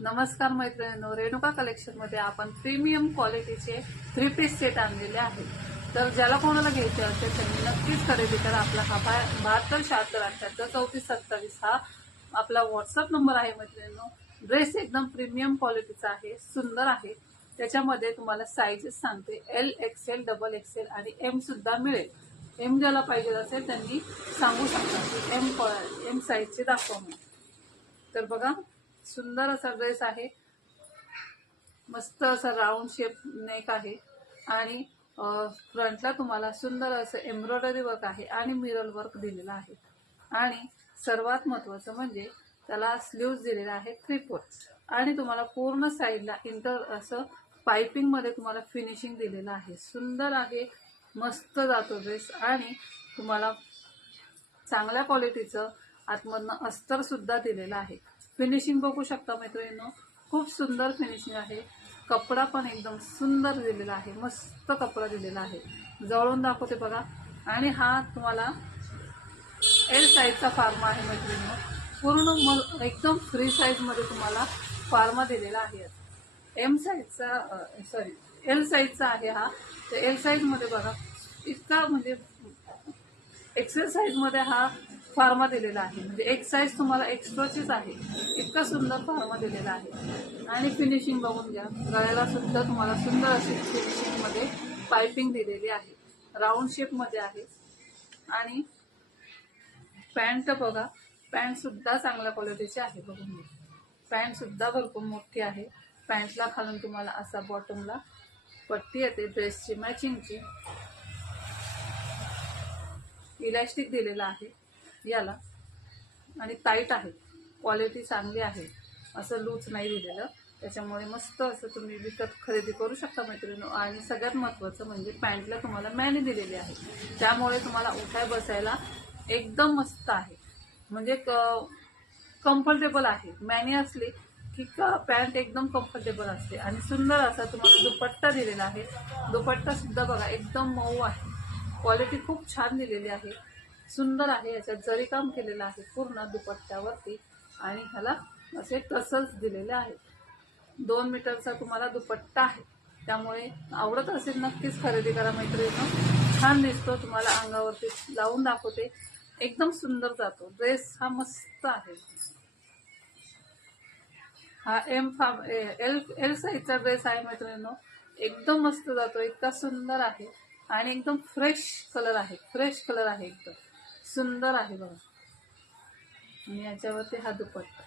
नमस्कार मैत्रिणींनो, रेणुका कलेक्शन मध्ये आपण प्रीमियम क्वालिटीचे 3 पीस सेट आणलेले आहेत। तर ज्याला कोणाला घ्यायचे असेल त्यांनी नक्कीच खरेदी करा। आपला हा 7276783427 हा आपला व्हॉट्सअप नंबर आहे मैत्रिणींनो। ड्रेस एकदम प्रीमियम क्वालिटीचा आहे, सुंदर आहे। त्याच्यामध्ये तुम्हाला साइजेस सांगते, एल एक्सेल, डबल एक्सेल आणि एम सुद्धा मिळेल। एम ज्याला पाहिजे असेल त्यांनी सांगू शकता की एम साइजचे दाखवा म्हणून। तर बघा, सुंदर असा ड्रेस आहे, मस्त असा राऊंड शेप नेक आहे आणि फ्रंटला तुम्हाला सुंदर असं एम्ब्रॉयडरी वर्क आहे आणि मिरर वर्क दिलेला आहे। आणि सर्वात महत्त्वाचं म्हणजे त्याला स्लीव्ज दिलेला आहे 3/4 आणि तुम्हाला पूर्ण साईडला इंटर असं पाइपिंग मध्ये तुम्हाला फिनिशिंग दिलेलं आहे। सुंदर आहे, मस्त जातो ड्रेस आणि तुम्हाला चांगल्या क्वालिटीचं आतमधनं अस्तर सुद्धा दिलेलं आहे। फिनिशिंग बघू शकता मैत्रिणींनो, खूप सुंदर फिनिशिंग आहे। कपडा पण एकदम सुंदर दिलेला आहे, मस्त कपडा दिलेला आहे। जवळून दाखवते बघा। आणि हा तुम्हाला एल साईजचा फार्मा आहे मैत्रिणींनो, पूर्ण एकदम फ्री साईज मध्ये तुम्हाला फार्मा दिलेला आहे। एम साईजचा एल साईजचा आहे हा। तर एल साईज मध्ये बघा, इतका म्हणजे एक्सेल साईज मध्ये हा फार्मा दिलेला आहे, म्हणजे एक साईज तुम्हाला एक्स्ट्राचीच आहे। इतका सुंदर फार्मा दिलेला आहे आणि फिनिशिंग बघून घ्या। गळ्याला सुद्धा तुम्हाला सुंदर अशी फिनिशिंग मध्ये पाइपिंग दिलेली आहे, राऊंड शेप मध्ये आहे। आणि पॅन्ट बघा, पॅन्ट सुद्धा चांगल्या क्वालिटीची आहे, बघून घ्या। पॅन्ट सुद्धा भरपूर मोठी आहे। पॅन्टला खालून तुम्हाला असा बॉटमला पट्टी येते ड्रेसची मॅचिंगची, इलास्टिक दिलेला आहे याला आणि टाईट आहे, क्वालिटी चांगली आहे, असं लूज नाही दिलेलं। त्याच्यामुळे मस्त असं तुम्ही विकत खरेदी करू शकता मैत्रिणींनो। आणि सगळ्यात महत्त्वाचं म्हणजे पॅन्टला तुम्हाला मॅनी दिलेली आहे, त्यामुळे तुम्हाला उठाय बसायला एकदम मस्त आहे, म्हणजे कम्फर्टेबल आहे। मॅनी असली की पॅन्ट एकदम कम्फर्टेबल असते। आणि सुंदर असा तुम्हाला दुपट्टा दिलेला आहे। दुपट्टा सुद्धा बघा, एकदम मऊ आहे, क्वालिटी खूप छान दिलेली आहे, सुंदर आहे। याच्यात जरी काम केलेलं आहे पूर्ण दुपट्ट्यावरती आणि ह्याला असे टसल्स दिलेले आहेत। 2 मीटरचा तुम्हाला दुपट्टा आहे, त्यामुळे आवडत असेल नक्कीच खरेदी करा मैत्रिणींनो। छान दिसतो, तुम्हाला अंगावरती लावून दाखवते, एकदम सुंदर जातो ड्रेस, हा मस्त आहे। हा एल साईजचा ड्रेस आहे मैत्रिणींनो, एकदम मस्त जातो, इतका सुंदर आहे आणि एकदम फ्रेश कलर आहे, एकदम सुंदर आहे बघा। आणि याच्यावरती हा दुपट्टा